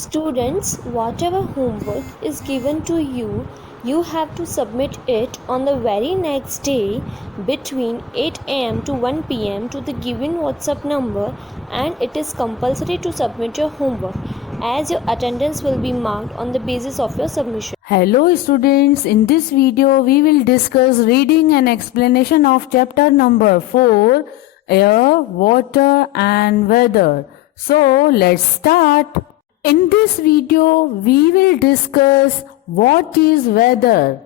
Students, whatever homework is given to you, you have to submit it on the very next day between 8 am to 1 pm to the given WhatsApp number, and it is compulsory to submit your homework as your attendance will be marked on the basis of your submission. Hello students, in this video we will discuss reading and explanation of chapter number 4, Air, Water and Weather. So let's start. In this video we will discuss what is weather,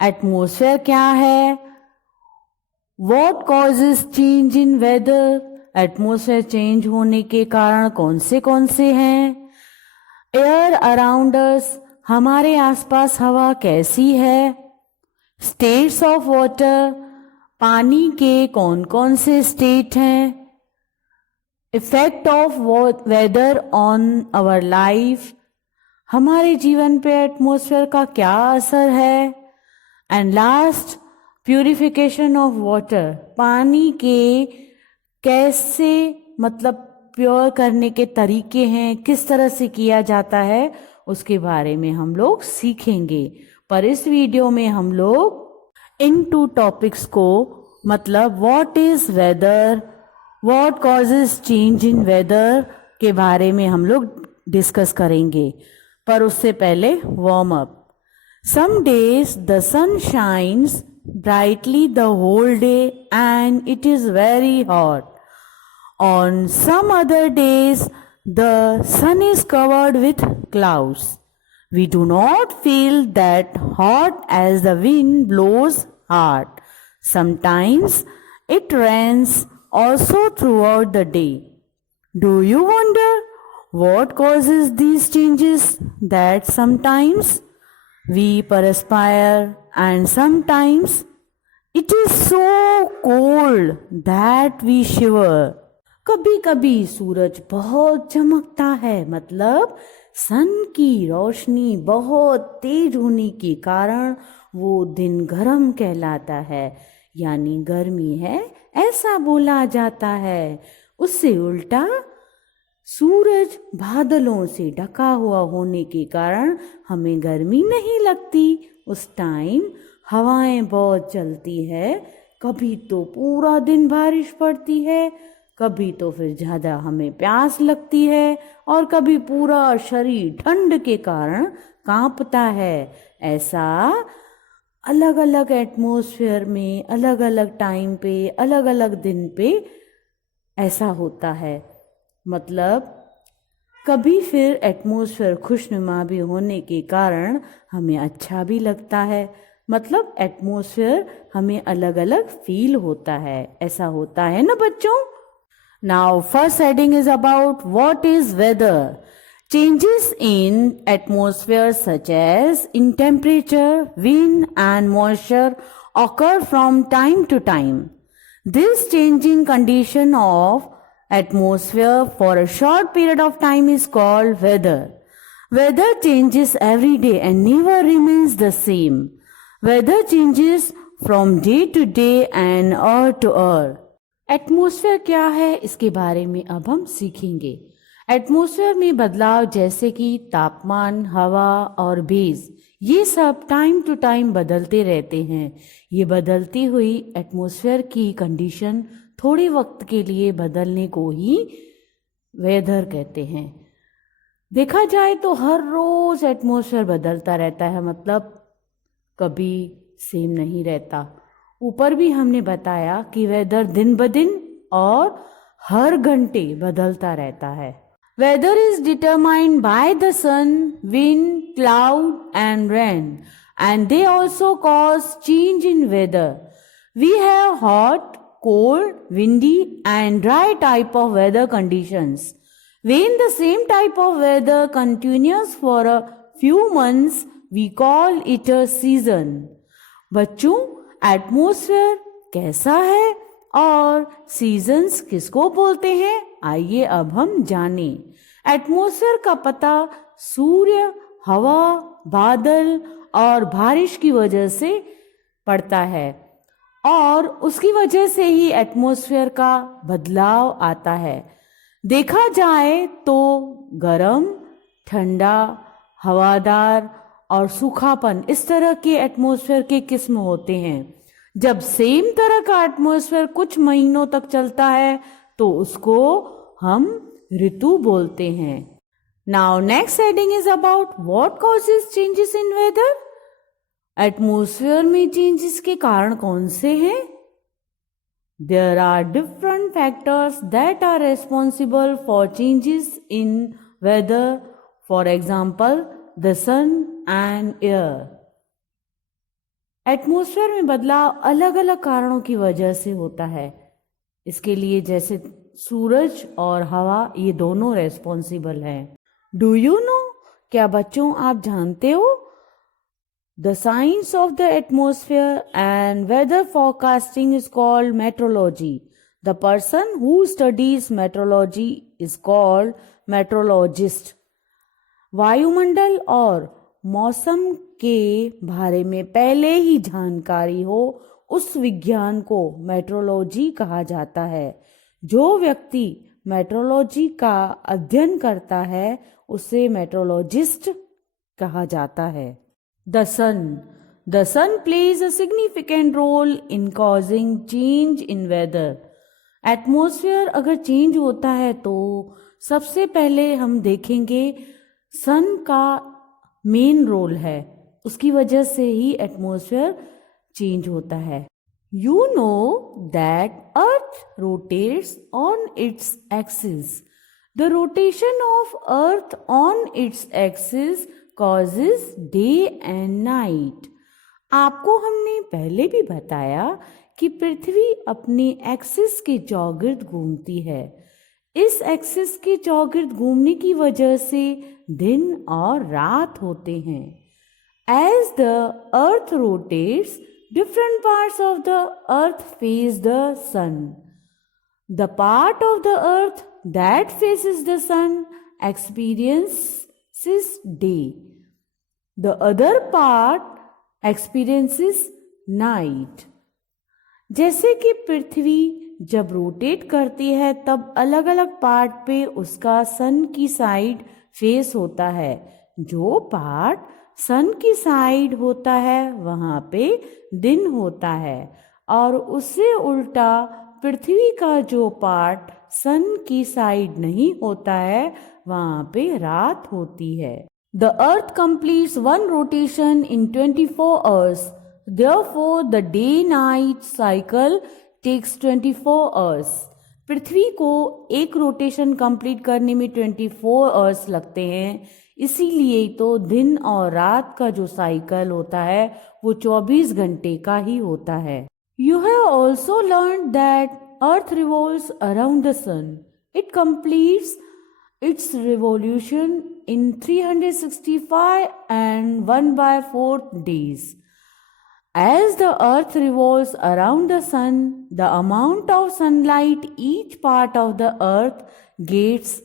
atmosphere क्या है, what causes change in weather, atmosphere change होने के कारण कौन से हैं, air around us, हमारे आसपास हवा कैसी है, स्टेट्स ऑफ वाटर, पानी के कौन कौन से स्टेट हैं, effect of weather on our life, हमारे जीवन पे एटमॉस्फेयर का क्या असर है, and last purification of water, पानी के कैसे प्योर करने के तरीके हैं, किस तरह से किया जाता है, उसके बारे में हम लोग सीखेंगे। पर इस वीडियो में हम लोग इन 2 टॉपिक्स को what is weather, what causes change in weather के बारे में हम लोग डिस्कस करेंगे। पर उससे पहले warm up. Some days the sun shines brightly the whole day and it is very hot. On some other days, the sun is covered with clouds. We do not feel that hot as the wind blows hard. Sometimes it rains also throughout the day. Do you wonder what causes these changes, that sometimes we perspire and sometimes it is so cold that we shiver. कभी कभी सूरज बहुत चमकता है, सन की रोशनी बहुत तेज होने के कारण वो दिन गर्म कहलाता है, यानी गर्मी है ऐसा बोला जाता है। उससे उल्टा सूरज बादलों से ढका हुआ होने के कारण हमें गर्मी नहीं लगती। उस टाइम हवाएं बहुत चलती है, कभी तो पूरा दिन बारिश पड़ती है, कभी तो फिर ज़्यादा हमें प्यास लगती है और कभी पूरा शरीर ठंड के कारण कांपता है। ऐसा अलग अलग एटमॉस्फेयर में अलग अलग टाइम पे अलग अलग दिन पे ऐसा होता है। कभी फिर एटमॉस्फेयर खुशनुमा भी होने के कारण हमें अच्छा भी लगता है, एटमॉस्फेयर हमें अलग अलग फील होता है। ऐसा होता है ना बच्चों। Now first heading is about what is weather. Changes in atmosphere such as in temperature, wind and moisture occur from time to time. This changing condition of atmosphere for a short period of time is called weather. Weather changes every day and never remains the same. Weather changes from day to day and hour to hour. Atmosphere क्या है इसके बारे में अब हम सीखेंगे। Atmosphere में बदलाव जैसे कि तापमान, हवा और भेज, ये सब टाइम टू टाइम बदलते रहते हैं। ये बदलती हुई एटमॉस्फेयर की कंडीशन थोड़े वक्त के लिए बदलने को ही वेदर कहते हैं। देखा जाए तो हर रोज एटमॉस्फेयर बदलता रहता है, कभी सेम नहीं रहता। ऊपर भी हमने बताया कि वेदर दिन ब दिन और हर घंटे बदलता रहता है। Weather is determined by the sun, wind, cloud and rain, and they also cause change in weather. We have hot, cold, windy and dry type of weather conditions. When the same type of weather continues for a few months, we call it a season. बच्चों, atmosphere कैसा है और seasons किसको बोलते हैं, आइए अब हम जानें। एटमॉस्फेयर का पता सूर्य, हवा, बादल और बारिश की वजह से पड़ता है और उसकी वजह से ही एटमॉस्फेयर का बदलाव आता है। देखा जाए तो गरम, ठंडा, हवादार और सूखापन, इस तरह के एटमॉस्फेयर के किस्म होते हैं। जब सेम तरह का एटमॉस्फेयर कुछ महीनों तक चलता है तो उसको हम ऋतु बोलते हैं। Now next heading is about what causes changes in weather. Atmosphere में चेंजेस के कारण कौन से हैं? There are different factors that are responsible for changes in weather, for example, the sun and air. Atmosphere में बदलाव अलग अलग कारणों की वजह से होता है। इसके लिए जैसे सूरज और हवा, ये दोनों रेस्पॉन्सिबल हैं। डू यू नो, क्या बच्चों आप जानते हो? The science of the atmosphere and weather forecasting is called meteorology. The person who studies meteorology is called meteorologist. वायुमंडल और मौसम के बारे में पहले ही जानकारी हो, उस विज्ञान को मेट्रोलॉजी कहा जाता है। जो व्यक्ति मेट्रोलॉजी का अध्ययन करता है उसे मेट्रोलॉजिस्ट कहा जाता है। The sun. The sun plays a significant role in causing change in weather. Atmosphere अगर चेंज होता है तो सबसे पहले हम देखेंगे सन का मेन रोल है, उसकी वजह से ही एटमॉस्फेयर चेंज होता है। You know that Earth rotates on its axis. The rotation of Earth on its axis causes day and night. आपको हमने पहले भी बताया कि पृथ्वी अपने एक्सिस के चौगिर्द घूमती है। इस एक्सिस के चौगिर्द घूमने की वजह से दिन और रात होते हैं। As the earth rotates, different parts of the earth face the sun. The part of the earth that faces the sun experiences day. The other part experiences night. जैसे कि पृथ्वी जब रोटेट करती है तब अलग अलग पार्ट पे उसका सन की साइड फेस होता है। जो पार्ट सन की साइड होता है वहाँ पे दिन होता है और उससे उल्टा पृथ्वी का जो पार्ट सन की साइड नहीं होता है वहाँ पे रात होती है। The earth completes one rotation in 24 hours. Therefore, the day-night cycle takes 24 hours. पृथ्वी को एक रोटेशन कंप्लीट करने में 24 आवर्स लगते हैं, इसीलिए तो दिन और रात का जो साइकिल होता है वो 24 घंटे का ही होता है। You have also learned that Earth revolves around the sun. It completes its revolution in 365 and 1/4 days. As the earth revolves around the sun, the amount of sunlight each part of the earth gets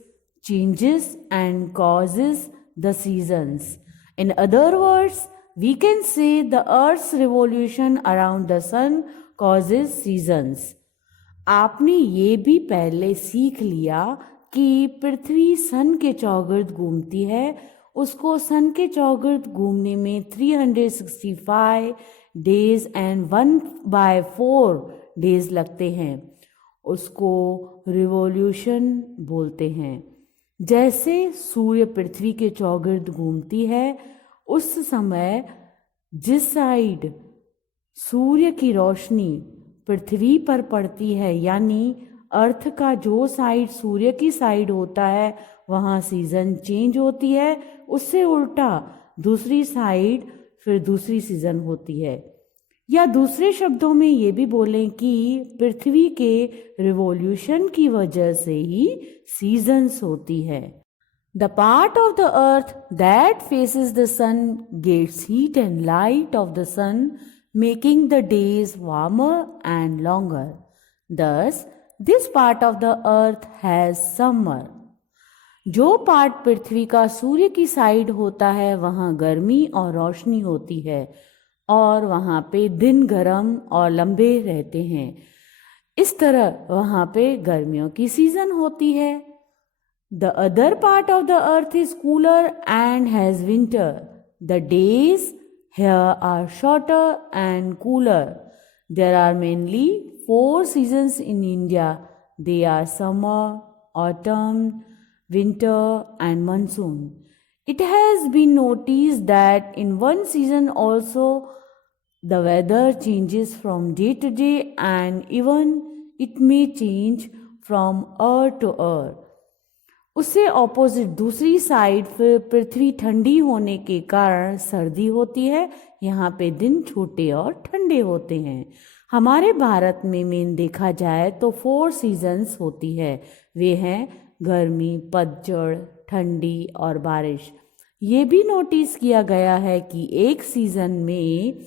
changes and causes the seasons. In other words, we can say the earth's revolution around the sun causes seasons. आपने ये भी पहले सीख लिया कि पृथ्वी सन के चौगिर्द घूमती है, उसको सन के चौगिर्द घूमने में 365 डेज एंड 1/4 डेज लगते हैं, उसको रिवॉल्यूशन बोलते हैं। जैसे सूर्य पृथ्वी के चौगिर्द घूमती है, उस समय जिस साइड सूर्य की रोशनी पृथ्वी पर पड़ती है, यानी अर्थ का जो साइड सूर्य की साइड होता है वहाँ सीजन चेंज होती है, उससे उल्टा दूसरी साइड फिर दूसरी सीजन होती है। या दूसरे शब्दों में ये भी बोलें कि पृथ्वी के रिवॉल्यूशन की वजह से ही सीजन्स होती है। The part of the earth that faces the sun gets heat and light of the sun, making the days warmer and longer. Thus, this part of the earth has summer. जो part पृथ्वी का सूर्य की side होता है वहाँ गर्मी और रोशनी होती है और वहाँ पे दिन गर्म और लंबे रहते हैं। इस तरह वहाँ पे गर्मियों की सीजन होती है। The other part of the earth is cooler and has winter. The days here are shorter and cooler. There are mainly 4 seasons in India. They are summer, autumn, winter and monsoon. It has been noticed that in one season also the weather changes from day to day and even it may change from year to year. उससे opposite दूसरी side फिर पृथ्वी ठंडी होने के कारण सर्दी होती है। यहाँ पे दिन छोटे और ठंडे होते हैं। हमारे भारत में मेन देखा जाए तो 4 सीजन्स होती है। वे हैं गर्मी, पतझड़, ठंडी और बारिश। ये भी नोटिस किया गया है कि एक सीज़न में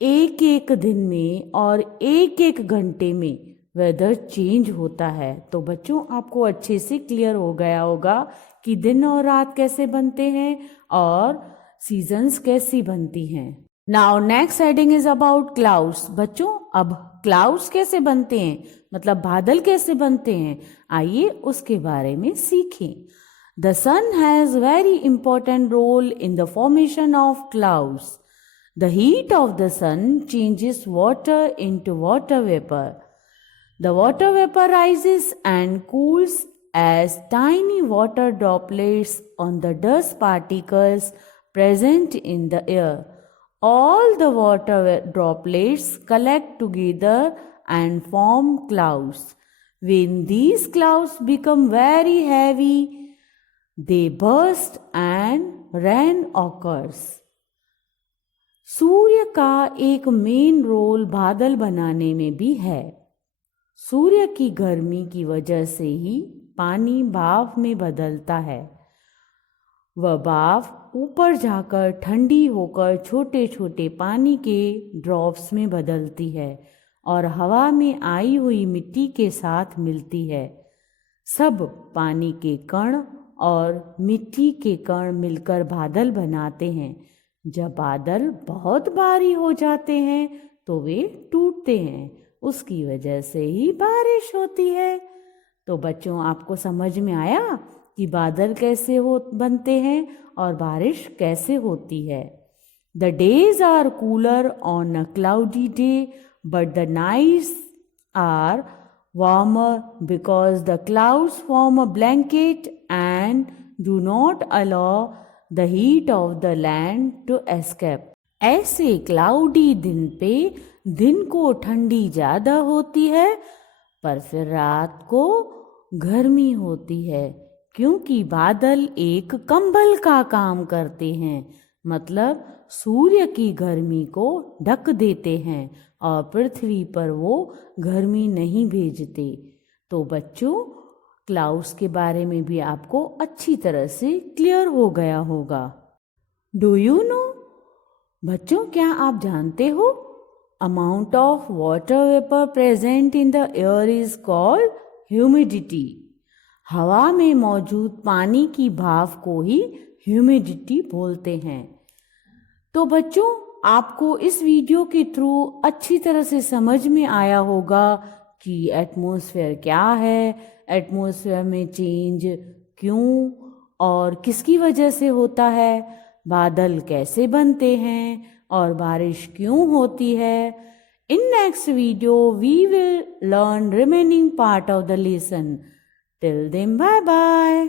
एक एक दिन में और एक एक घंटे में वेदर चेंज होता है। तो बच्चों आपको अच्छे से क्लियर हो गया होगा कि दिन और रात कैसे बनते हैं और सीजन्स कैसी बनती हैं। Now next heading is about clouds. बच्चों अब क्लाउड्स कैसे बनते हैं, मतलब बादल कैसे बनते हैं, आइए उसके बारे में सीखें। The sun has very important role in the formation of clouds. The heat of the sun changes water into water vapour. The water vapor rises and cools as tiny water droplets on the dust particles present in the air. All the water droplets collect together and form clouds. When these clouds become very heavy, they burst and rain occurs. सूर्य का एक main role बादल बनाने में भी है। सूर्य की गर्मी की वजह से ही पानी भाप में बदलता है। वह भाप ऊपर जाकर ठंडी होकर छोटे छोटे पानी के ड्रॉप्स में बदलती है और हवा में आई हुई मिट्टी के साथ मिलती है। सब पानी के कण और मिट्टी के कण मिलकर बादल बनाते हैं। जब बादल बहुत भारी हो जाते हैं तो वे टूटते हैं, उसकी वजह से ही बारिश होती है। तो बच्चों आपको समझ में आया कि बादल कैसे बनते हैं और बारिश कैसे होती है। The days are cooler on a cloudy day but the nights are warmer because the clouds form a blanket and do not allow the heat of the land to escape. ऐसे क्लाउडी दिन पे दिन को ठंडी ज़्यादा होती है पर फिर रात को गर्मी होती है, क्योंकि बादल एक कंबल का काम करते हैं, मतलब सूर्य की गर्मी को ढक देते हैं और पृथ्वी पर वो गर्मी नहीं भेजते। तो बच्चों क्लाउड्स के बारे में भी आपको अच्छी तरह से क्लियर हो गया होगा। Do you know? बच्चों क्या आप जानते हो amount of water vapor present in the air is called humidity. हवा में मौजूद पानी की भाप को ही ह्यूमिडिटी बोलते हैं। तो बच्चों आपको इस वीडियो के थ्रू अच्छी तरह से समझ में आया होगा कि एटमॉस्फेयर क्या है, एटमॉस्फेयर में चेंज क्यों और किसकी वजह से होता है, बादल कैसे बनते हैं और बारिश क्यों होती है। In next video we will learn remaining part of the lesson. Till then bye bye.